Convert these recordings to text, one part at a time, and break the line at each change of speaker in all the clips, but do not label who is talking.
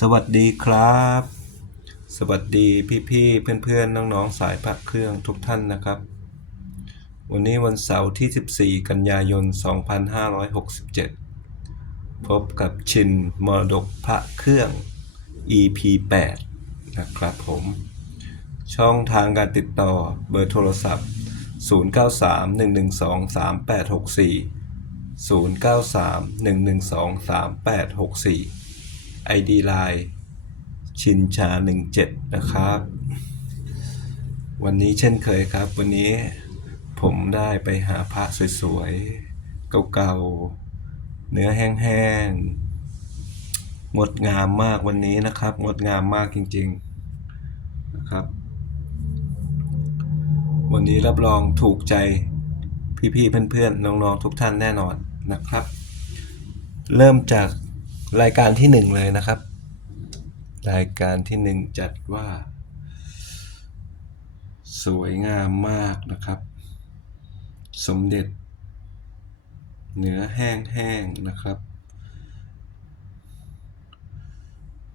สวัสดีครับ สวัสดีพี่ๆเพื่อนๆน้องๆสายพักเครื่องทุกท่านนะครับ วันนี้วันเสาร์ที่ 14 กันยายน 2567 พบกับชินมรดกพระเครื่อง EP 8นะครับผม ช่องทางการติดต่อเบอร์โทรศัพท์ 0931123864 0931123864 ID Line ชินชา 17 นะครับ วันนี้เช่นเคยครับ วันนี้ผมได้ไปหาพระสวยๆ เก่าๆ เนื้อแห้งๆ งดงามมากวันนี้นะครับ งดงามมากจริงๆ นะครับ วันนี้รับรองถูกใจพี่ๆ เพื่อนๆ น้องๆ ทุกท่านแน่นอนนะครับ เริ่มจาก รายการที่หนึ่งเลยนะครับ รายการที่หนึ่งจัดว่า สวยงามมากนะครับ สมเด็จ เนื้อแห้งๆนะครับ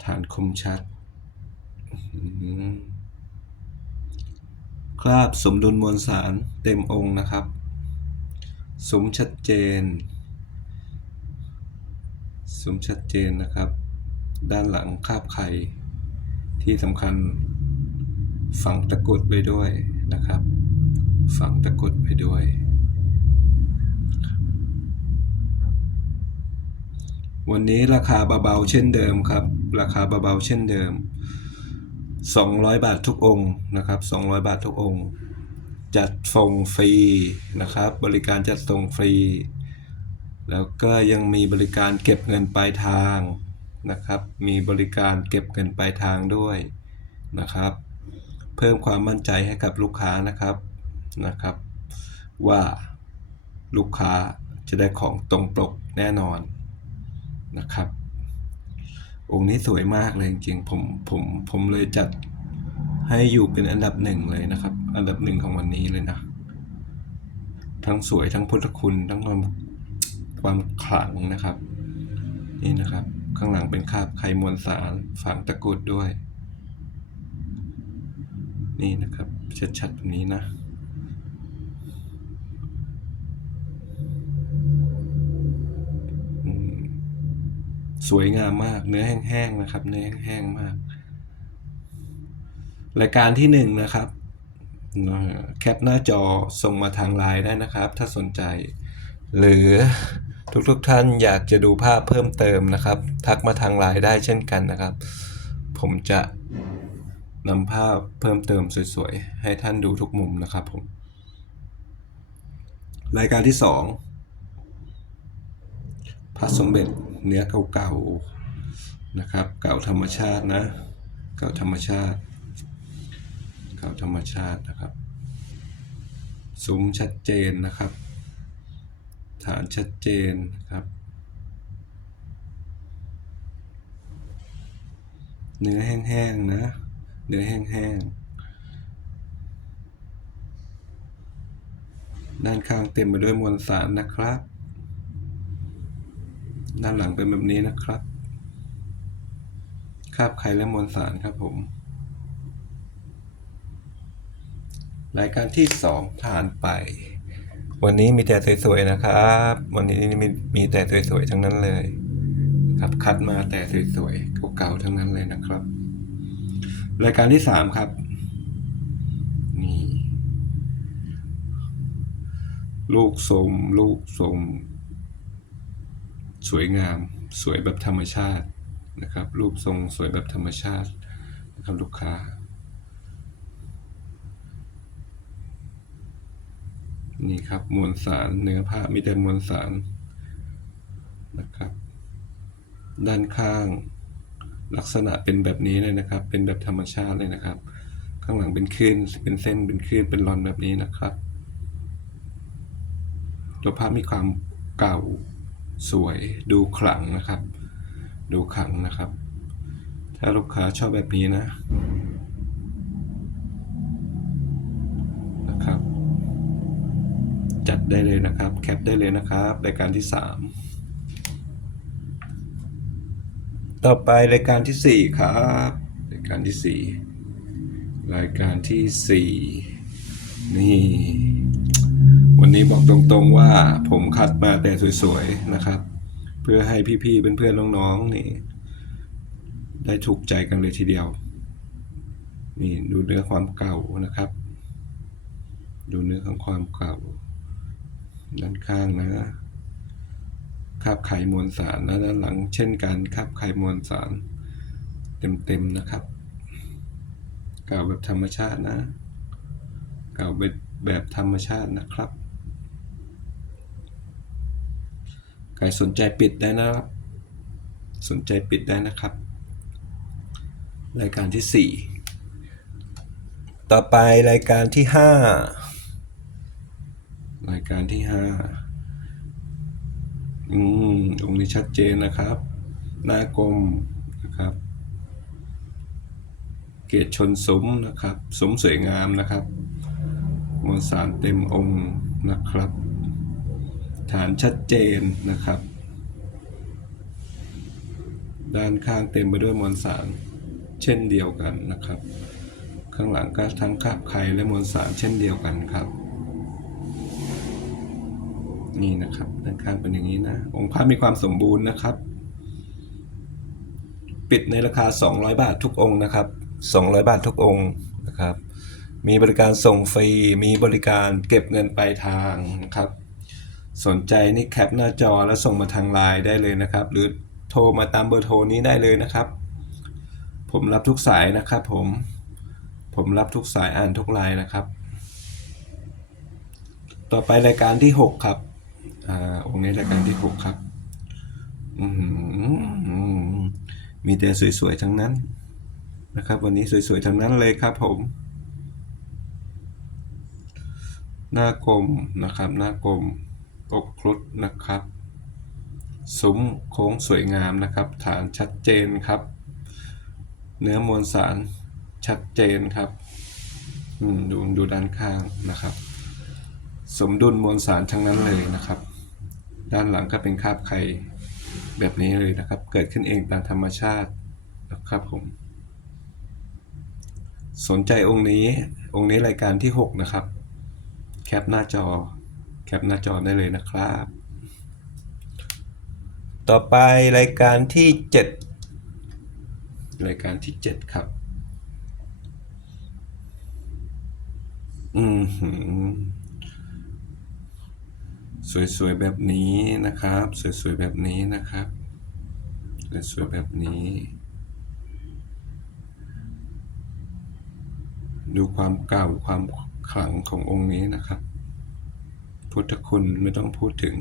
ฐานคมชัด คราบสมดุลมวลสารเต็มองค์นะครับสุมชัดเจน มชัดเจนนะครับ ด้านหลังคาบไข่ ที่สำคัญฝังตะกรุดไปด้วยนะครับ ฝังตะกรุดไปด้วย วันนี้ราคาเบาๆเช่นเดิมครับ ราคาเบาๆเช่นเดิม 200 บาททุกองค์นะครับ 200 บาททุกองค์ จัดส่งฟรีนะครับ บริการจัดส่งฟรี แล้วก็ยังมีบริการเก็บเงินปลายทางนะครับ มีบริการเก็บเงินปลายทางด้วยนะครับ เพิ่มความมั่นใจให้กับลูกค้านะครับนะครับ ว่าลูกค้าจะได้ของตรงปกแน่นอนนะครับ องค์นี้สวยมากเลยจริงๆผมผมผมเลยจัดให้อยู่เป็นอันดับหนึ่งเลยนะครับ อันดับหนึ่งของวันนี้เลยนะ ทั้งสวยทั้งพุทธคุณทั้งความ ความขลังนะครับ นี่นะครับ ข้างหลังเป็นคาบไขมวลสารฝังตะกุดด้วย นี่นะครับ ชัดๆแบบนี้นะสวยงามมากเนื้อแห้งๆนะครับ เนื้อแห้งๆมาก รายการที่หนึ่งนะครับแคปหน้าจอส่งมาทางไลน์ได้นะครับ ถ้าสนใจ หรือ ทุกๆท่านอยากจะดูภาพเพิ่มเติมนะครับ ทักมาทางไลน์ได้เช่นกันนะครับ ผมจะนำภาพเพิ่มเติมสวยๆ ให้ท่านดูทุกมุมนะครับผม รายการที่สองพระสมเด็จเนื้อเก่าๆนะครับ เก่าธรรมชาตินะ เก่าธรรมชาติ เก่าธรรมชาตินะครับ ซุ้มชัดเจนนะครับ ฐานชัดเจนครับ เนื้อแห้งๆนะ เนื้อแห้งๆ ด้านข้างเต็มไปด้วยมวลสารนะครับ ด้านหลังเป็นแบบนี้นะครับคราบไข่และมวลสารครับผมรายการที่สองผ่านไป วันนี้มีแต่สวยๆนะครับ วันนี้มีมีแต่สวยๆทั้งนั้นเลย ครับคัดมาแต่สวยๆเก่าๆทั้งนั้นเลยนะครับ รายการที่สามครับนี่ลูกทรงลูกทรงสวยงามสวยแบบธรรมชาตินะครับ รูปทรงสวยแบบธรรมชาตินะครับลูกค้า นี่ครับมวลสารเนื้อผ้ามีแต่มวลสารนะครับ ด้านข้างลักษณะเป็นแบบนี้เลยนะครับ เป็นแบบธรรมชาติเลยนะครับ ข้างหลังเป็นคลื่นเป็นเส้นเป็นคลื่นเป็นรอนแบบนี้นะครับ ตัวภาพมีความเก่าสวยดูขลังนะครับ ดูขลังนะครับ ถ้าลูกค้าชอบแบบนี้นะ จัดได้เลยนะครับ แคปได้เลยนะครับรายการที่สามต่อไปรายการที่สี่ครับรายการที่สี่รายการที่สี่นี่ วันนี้บอกตรงๆว่าผมคัดมาแต่สวยๆนะครับ เพื่อให้พี่ๆเพื่อนๆน้องๆนี่ได้ถูกใจกันเลยทีเดียว นี่ดูเนื้อความเก่านะครับ ดูเนื้อของความเก่า ด้านข้างนะคาบไขมวลสารและด้านหลัง เช่นกันคาบไขมวลสาร เต็มๆนะครับเก่าแบบธรรมชาตินะเก่าแบบแบบธรรมชาตินะครับใครสนใจปิดได้นะครับ สนใจปิดได้นะครับ รายการที่สี่ต่อไปรายการที่ห้า รายการที่ห้าอืมตรงนี้ชัดเจนนะครับ หน้ากลมนะครับ เกตชนซุ้มนะครับซุ้มสวยงามนะครับมวลสารเต็มองค์นะครับ ฐานชัดเจนนะครับ ด้านข้างเต็มไปด้วยมวลสารเช่นเดียวกันนะครับ ข้างหลังก็ทั้งคาบไข่และมวลสารเช่นเดียวกันครับ นี่นะครับด้านข้างเป็นอย่างนี้นะ องค์พระมีความสมบูรณ์นะครับ ปิดในราคา 200 บาททุกองค์นะครับ 200 บาททุกองค์นะครับ มีบริการส่งฟรี มีบริการเก็บเงินปลายทางนะครับ สนใจนี่แคปหน้าจอแล้วส่งมาทางไลน์ได้เลยนะครับ หรือโทรมาตามเบอร์โทรนี้ได้เลยนะครับ ผมรับทุกสายนะครับ ผม ผมรับทุกสายอ่านทุกไลน์นะครับ ต่อไปรายการที่ 6 ครับ องค์นี้รายการที่6ครับมีแต่สวยๆทั้งนั้นนะครับ วันนี้สวยๆทั้งนั้นเลยครับผม หน้ากลมนะครับ หน้ากลมอกครุฑนะครับซุ้มโค้งสวยงามนะครับ ฐานชัดเจนครับ เนื้อมวลสารชัดเจนครับดูดูด้านข้างนะครับ สมดุลมวลสารทั้งนั้นเลยนะครับ ด้านหลังก็เป็นคราบไข่แบบนี้เลยนะครับ เกิดขึ้นเองตามธรรมชาตินะครับผม สนใจองค์นี้ องค์นี้รายการที่ 6 นะครับ แคปหน้าจอ แคปหน้าจอได้เลยนะครับ ต่อไปรายการที่ 7 รายการที่ 7 ครับ อืม สวยๆแบบนี้นะครับ สวยๆแบบนี้นะครับสวยๆแบบนี้ ดูความเก่าความขลังขององค์นี้นะครับ พุทธคุณไม่ต้องพูดถึง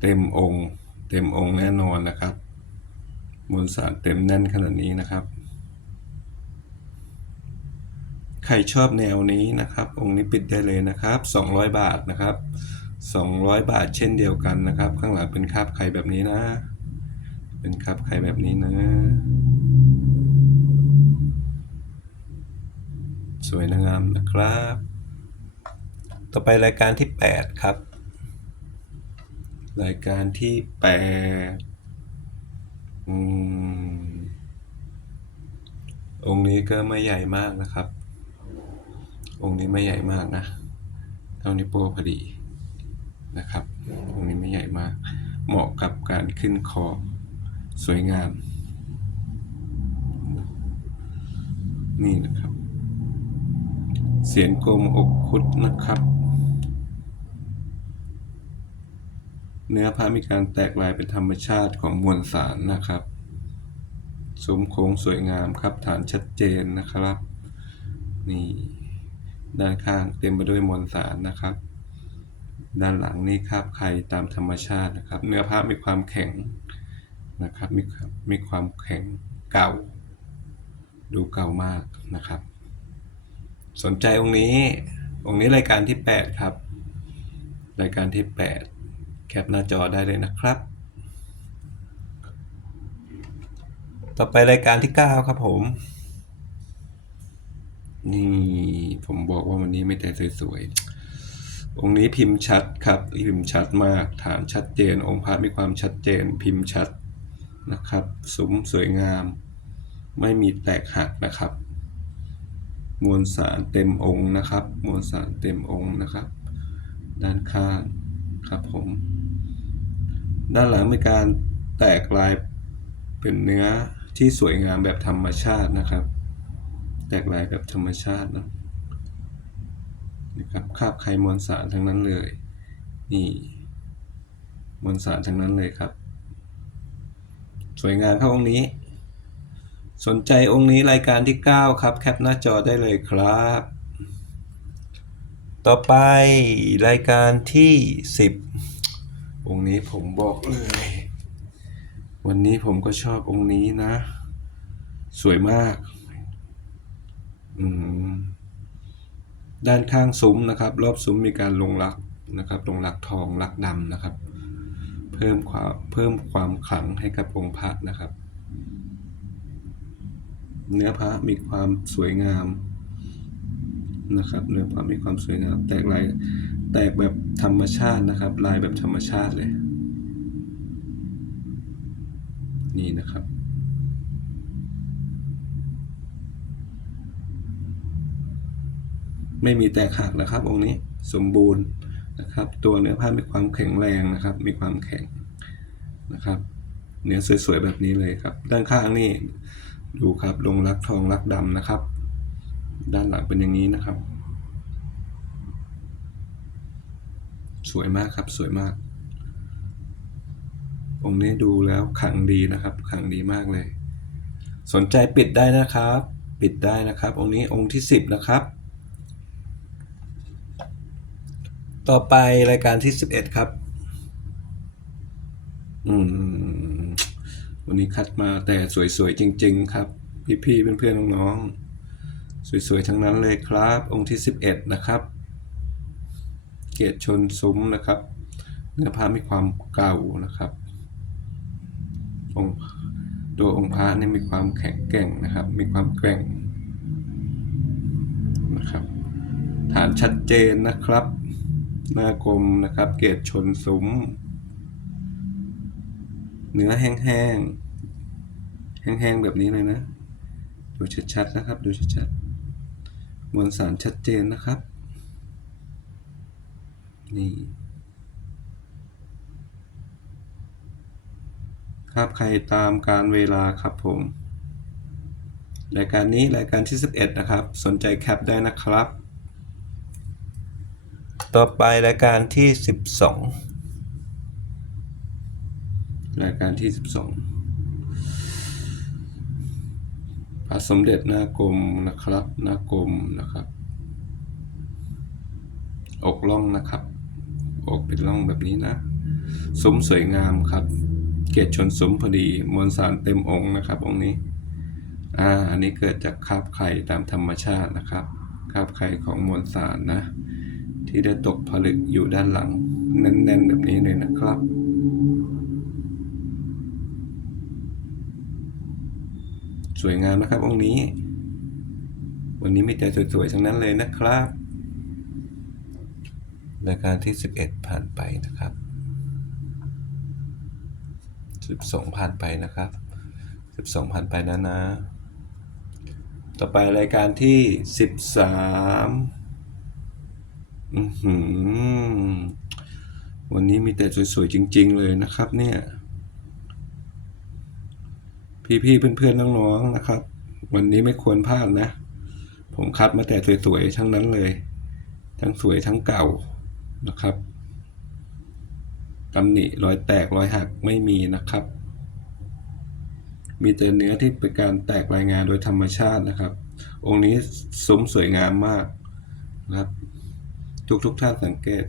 เต็มองค์ เต็มองค์แน่นอนนะครับมวลสารเต็มแน่นขนาดนี้นะครับ ใครชอบแนวนี้นะครับ องค์นี้ปิดได้เลยนะครับ 200 บาทนะครับ 200 บาทเช่นเดียวกันนะครับ ข้างหลังเป็นคาบไข่แบบนี้นะ เป็นคาบไข่แบบนี้นะ สวยงามนะครับ ต่อไปรายการที่ 8 ครับ รายการที่8อืมองค์นี้ก็ไม่ใหญ่มากนะครับ องค์นี้ไม่ใหญ่มากนะเท่านี้วโป้พอดีนะครับองค์นี้ไม่ใหญ่มาก เหมาะกับการขึ้นคอสวยงาม นี่นะครับ เสียงกลมอกคุดนะครับ เนื้อผ้ามีการแตกลายเป็นธรรมชาติของมวลสารนะครับซุ้มโค้งสวยงามครับฐานชัดเจนนะครับ นี่ ด้านข้างเต็มไปด้วยมวลสารนะครับ ด้านหลังนี่คาบไข่ตามธรรมชาตินะครับ เนื้อผ้ามีความแข็งนะครับ มีมมีความแข็งเก่า ดูเก่ามากนะครับ สนใจองค์นี้ องค์นี้รายการที่ 8 ครับ รายการที่ 8 แคปหน้าจอได้เลยนะครับ ต่อไปรายการที่ 9 ครับผม นี่ผมบอกว่าวันนี้ไม่แต่สวยๆ องค์นี้พิมพ์ชัดครับ พิมพ์ชัดมาก ฐานชัดเจน องค์พระมีความชัดเจน พิมพ์ชัดนะครับซุ้มสวยงาม ไม่มีแตกหักนะครับ มวลสารเต็มองค์นะครับ มวลสารเต็มองค์นะครับ ด้านข้างครับผม ด้านหลังมีการแตกลายเป็นเนื้อที่สวยงามแบบธรรมชาตินะครับ แตกลายแบบธรรมชาตินะนะครับคาบไขมวลสารทั้งนั้นเลย นี่มวลสารทั้งนั้นเลยครับ สวยงามครับองค์นี้ สนใจองค์นี้รายการที่ 9 ครับ แคปหน้าจอได้เลยครับ ต่อไปรายการที่ 10 องค์นี้ผมบอกเลย วันนี้ผมก็ชอบองค์นี้นะ สวยมาก ด้านข้างซุ้มนะครับ รอบซุ้มมีการลงลักนะครับ ลงลักทองลักดำนะครับ เพิ่มความเพิ่มความขลังให้กับองค์พระนะครับ เนื้อพระมีความสวยงามนะครับ เนื้อพระมีความสวยงาม แตกลายแตกแบบธรรมชาตินะครับ ลายแบบธรรมชาติเลย นี่นะครับ ไม่มีแตกหักนะครับ องค์นี้สมบูรณ์นะครับ ตัวเนื้อผ้ามีความแข็งแรงนะครับ มีความแข็งนะครับ เนื้อสวยๆแบบนี้เลยครับ ด้านข้างนี่ดูครับลงรักทองรักดำนะครับ ด้านหลังเป็นอย่างนี้นะครับ สวยมากครับสวยมาก องค์นี้ดูแล้วขังดีนะครับ ขังดีมากเลย สนใจปิดได้นะครับ ปิดได้นะครับ องค์นี้องค์ที่สิบนะครับ ต่อไปรายการที่สิบเอ็ดครับ อืม วันนี้คัดมาแต่สวยๆจริง ๆ ครับ พี่ๆเพื่อนๆน้องๆสวยๆทั้งนั้นเลยครับ องค์ที่สิบเอ็ดนะครับ เกตชนซุ้มนะครับ เนื้อผ้ามีความเก่านะครับ องค์ตัวองค์พระเนี่ยมีความแข็งแกร่งนะครับ มีความแกร่งนะครับ ฐานชัดเจนนะครับ หน้ากลมนะครับ เกตชนซุ้ม เนื้อแห้งๆ แห้งๆ แบบนี้เลยนะ ดูชัดๆ นะครับ ดูชัดๆ มวลสารชัดเจนนะครับ นี่ครับใครตามการเวลาครับผม รายการนี้รายการที่ 11 นะครับ สนใจแคปได้นะครับ ต่อไปรายการที่ 12 รายการที่ 12พระสมเด็จนากรมนะครับนากรมนะครับ อกล่องนะครับ อกเป็นร่องแบบนี้นะซุ้มสวยงามครับ เกตชนซุ้มพอดีมวลสารเต็มองค์นะครับ องค์นี้อ่าอันนี้เกิดจากคราบไข่ตามธรรมชาตินะครับคราบไข่ของมวลสารนะ ที่ได้ตกผลึกอยู่ด้านหลัง แน่นๆแบบนี้เลยนะครับสวยงามนะครับองค์นี้ วันนี้มีแต่สวยๆทั้งนั้นเลยนะครับรายการที่ 11 ผ่านไปนะครับ 12 ผ่านไปนะครับ 12 ผ่านไปนะนะ ต่อไปรายการที่ 13 อือหือ วันนี้มีแต่สวยๆจริง ๆ เลยนะครับ เนี่ย พี่ๆเพื่อนๆน้องๆนะครับ วันนี้ไม่ควรพลาดนะ ผมคัดมาแต่สวยๆทั้งนั้นเลย ทั้งสวยทั้งเก่านะครับตำหนิรอยแตกรอยหักไม่มีนะครับ มีแต่เนื้อที่เป็นการแตกรายงานโดยธรรมชาตินะครับ องค์นี้ซุ้มสวยงามมากนะครับ ทุกทุกท่านสังเกต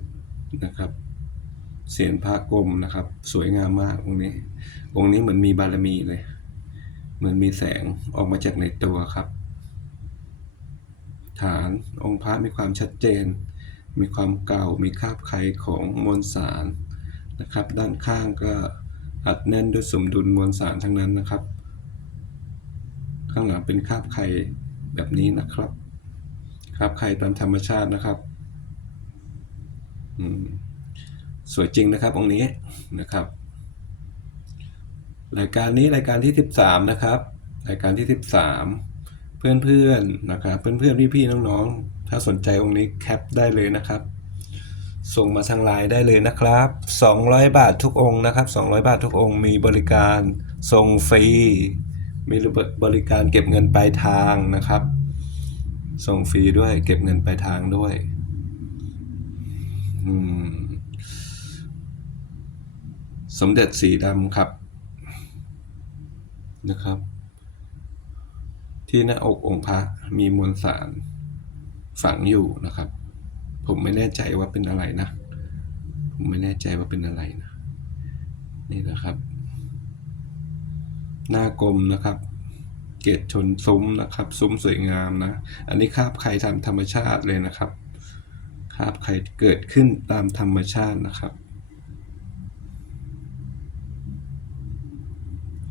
นะครับ เสียนพระกรมนะครับ สวยงามมากองค์นี้ องค์นี้เหมือนมีบารมีเลย เหมือนมีแสงออกมาจากในตัวครับ ฐานองค์พระมีความชัดเจน มีความเก่ามีคราบไขของมวลสารนะครับ ด้านข้างก็อัดแน่นด้วยสมดุลมวลสารทั้งนั้นนะครับ ข้างหลังเป็นคราบไขแบบนี้นะครับคราบไขตามธรรมชาตินะครับ สวยจริงนะครับองค์นี้นะครับ รายการนี้รายการที่ 13 นะครับ รายการที่ 13 เพื่อนๆนะครับเพื่อนๆพี่ๆน้องๆ ถ้าสนใจองค์นี้แคปได้เลยนะครับ ส่งมาทางไลน์ได้เลยนะครับ 200 บาททุกองค์นะครับ 200 บาททุกองค์มีบริการส่งฟรีมีบริการเก็บเงินปลายทางนะครับ ส่งฟรีด้วยเก็บเงินปลายทางด้วย สมเด็จสีดำครับนะครับ ที่หน้าอกองค์พระมีมวลสารฝังอยู่นะครับ ผมไม่แน่ใจว่าเป็นอะไรนะ ผมไม่แน่ใจว่าเป็นอะไรนะ นี่นะครับ หน้ากลมนะครับเกตชนซุ้มนะครับ ซุ้มสวยงามนะ อันนี้คาบใครทำธรรมชาติเลยนะครับ คาบใครเกิดขึ้นตามธรรมชาตินะครับ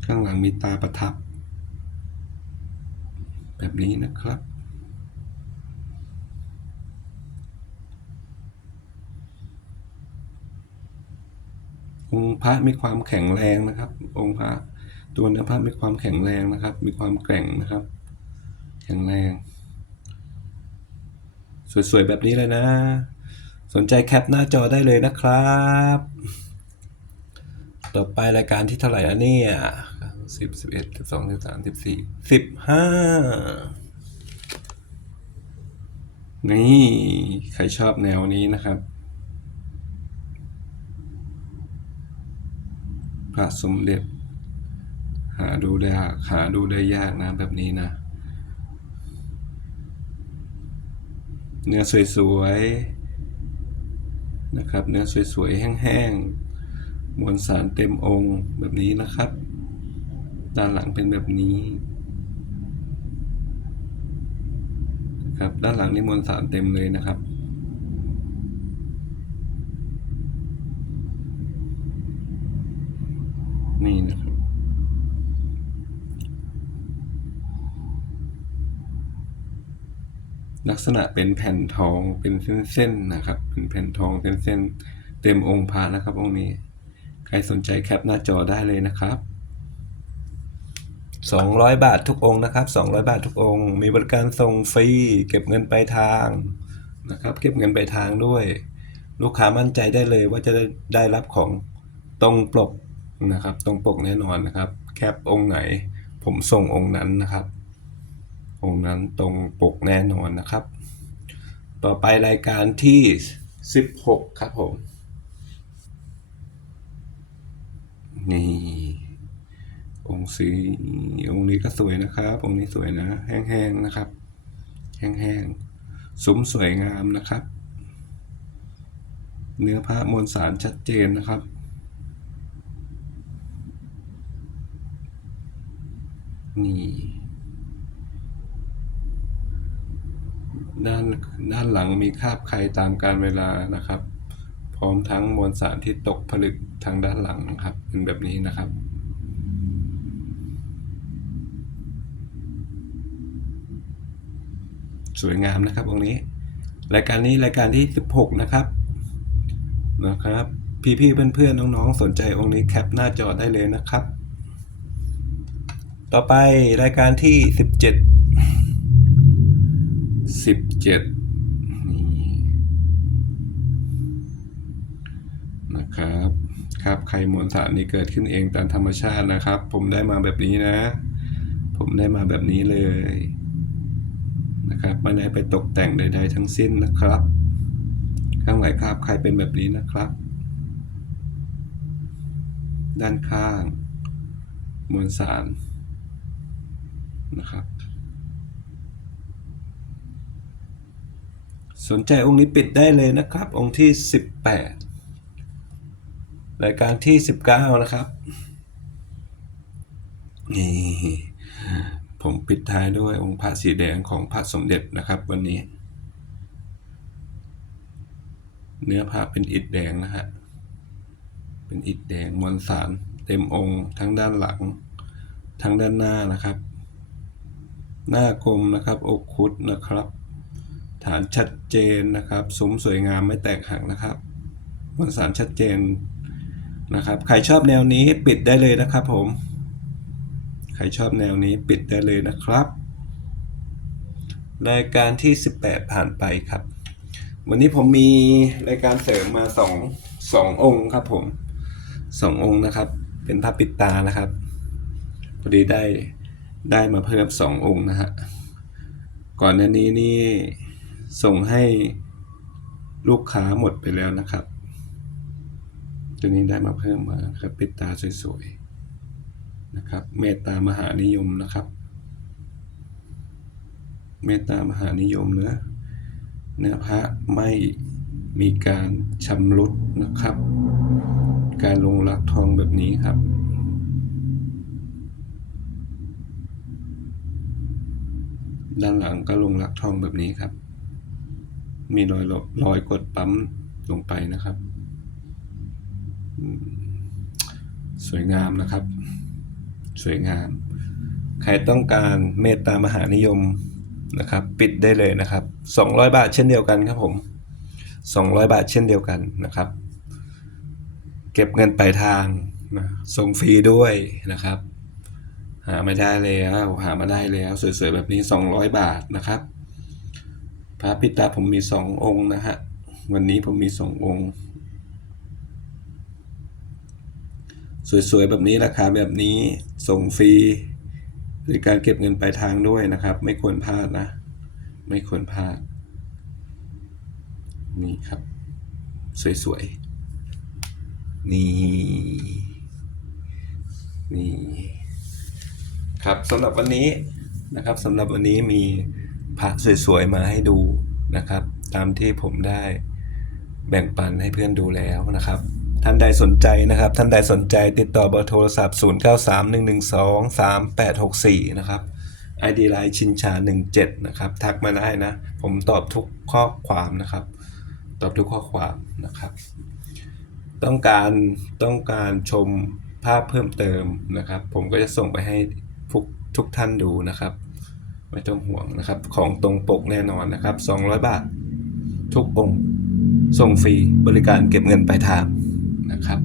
ข้างหลังมีตาประทับ แบบนี้นะครับองค์พระมีความแข็งแรงนะครับ องค์พระตัวเนื้อพระมีความแข็งแรงนะครับ มีความแกร่งนะครับ แข็งแรง สวยๆ แบบนี้เลยนะ สนใจแคปหน้าจอได้เลยนะครับ ต่อไปรายการที่เท่าไหร่แล้วเนี่ยสิบสิบเอ็ดสิบสองสิบสามสิบสี่สิบห้านี่ใครชอบแนวนี้นะครับพระสมเด็จ หาดูได้หาดูได้ยากนะแบบนี้นะ เนื้อสวยๆนะครับ เนื้อสวยๆ แห้งๆ มวลสารเต็มองค์แบบนี้นะครับ ด้านหลังเป็นแบบนี้นะครับด้านหลังนี่มวลสารเต็มเลยนะครับนี่นะครับ ลักษณะเป็นแผ่นทองเป็นเส้นๆนะครับ เป็นแผ่นทองเส้นๆเต็มองค์พระนะครับองค์นี้ ใครสนใจแคปหน้าจอได้เลยนะครับ 200 บาททุกองค์นะครับ 200 บาททุกองค์ มีบริการส่งฟรีเก็บเงินปลายทางนะครับ เก็บเงินปลายทางด้วย ลูกค้ามั่นใจได้เลยว่าจะได้ไดรับของตรงปกนะครับ ตรงปกแน่นอนนะครับ แคปองค์ไหน ผมส่งองค์นั้นนะครับ องค์นั้นตรงปกแน่นอนนะครับ ต่อไปรายการที่ 16 ครับผม นี่องค์สีองค์นี้ก็สวยนะครับ องค์นี้สวยนะ แห้งๆนะครับ แห้งๆซุ้มสวยงามนะครับ เนื้อผ้ามวลสารชัดเจนนะครับนี่ ด้านด้านหลังมีคราบไข่ตามการเวลานะครับ พร้อมทั้งมวลสารที่ตกผลึกทางด้านหลังนะครับ เป็นแบบนี้นะครับสวยงามนะครับองค์นี้ รายการนี้รายการที่ 16 นะครับนะครับ พี่ๆเพื่อนๆน้องๆสนใจองค์นี้แคปหน้าจอได้เลยนะครับ ต่อไปรายการที่ 17 17นี่นะครับ ครับใครมวลสารนี้เกิดขึ้นเองตามธรรมชาตินะครับ ผมได้มาแบบนี้นะ ผมได้มาแบบนี้เลยนะครับไม่ได้ไปตกแต่งใดๆทั้งสิ้นนะครับ ข้างไหลังคราบใครเป็นแบบนี้นะครับ ด้านข้าง มวลสารนะครับ สนใจองค์นี้ปิดได้เลยนะครับ องค์ที่ 18 รายการที่ 19 นะครับนี่ผมปิดท้ายด้วยองค์พระสีแดงของพระสมเด็จนะครับ วันนี้ เนื้อพระเป็นอิฐแดงนะฮะเป็นอิฐแดงมวลสารเต็มองค์ทั้งด้านหลัง ทั้งด้านหน้านะครับ หน้ากลมนะครับอกคุดนะครับ ฐานชัดเจนนะครับซุ้มสวยงามไม่แตกหักนะครับมวลสารชัดเจนนะครับ ใครชอบแนวนี้ปิดได้เลยนะครับผม ใครชอบแนวนี้ปิดได้เลยนะครับ รายการที่ 18 ผ่านไปครับ วันนี้ผมมีรายการเสริมมาสองสององค์ครับผมสององค์นะครับ เป็นผ้าปิดตานะครับ พอดีได้ได้มาเพิ่มสององค์นะฮะ ก่อนหน้านี้นี่ ส่งให้ลูกค้าหมดไปแล้วนะครับ ตัวนี้ได้มาเพิ่มมาครับปิดตาสวยๆนะครับ เมตตามหานิยมนะครับ เมตตามหานิยมเนื้อเนื้อพระไม่มีการชำรุดนะครับ การลงรักทองแบบนี้ครับด้านหลังก็ลงรักทองแบบนี้ครับ มีรอยลรอยกดปั๊มลงไปนะครับ สวยงามนะครับ สวยงาม ใครต้องการเมตตามหานิยมนะครับ ปิดได้เลยนะครับ 200 บาทเช่นเดียวกันครับผม 200 บาทเช่นเดียวกันนะครับ เก็บเงินปลายทางนะส่งฟรีด้วยนะครับ หาไม่ได้แล้ว หามาได้แล้ว สวยๆแบบนี้ 200 บาทนะครับ พระปิตาผมมีสององค์นะฮะ วันนี้ผมมีสององค์ สวยๆ แบบนี้ราคาแบบนี้ส่งฟรีหรือการเก็บเงินปลายทางด้วยนะครับ ไม่ควรพลาดนะ ไม่ควรพลาด นี่ครับ สวยๆ นี่ นี่ ครับสำหรับวันนี้นะครับสำหรับวันนี้มี พระสวยๆมาให้ดูนะครับ ตามที่ผมได้แบ่งปันให้เพื่อนดูแล้วนะครับ ท่านใดสนใจนะครับ ท่านใดสนใจติดต่อเบอร์โทรศัพท์ 0931123864 นะครับ ID Line ชินชา 17 นะครับ ทักมาได้นะ ผมตอบทุกข้อความนะครับ ตอบทุกข้อความนะครับ ต้องการต้องการชมภาพเพิ่มเติมนะครับ ผมก็จะส่งไปให้ทุกทุกท่านดูนะครับ ไม่ต้องห่วงนะครับ ของตรงปกแน่นอนนะครับ 200 บาท ทุกองค์ส่งฟรีบริการเก็บเงินปลายทางนะครับ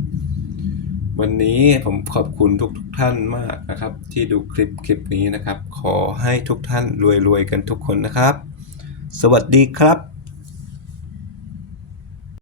วันนี้ผมขอบคุณทุกทุกท่านมากนะครับ ที่ดูคลิปคลิปนี้นะครับ ขอให้ทุกท่านรวยๆกันทุกคนนะครับ สวัสดีครับ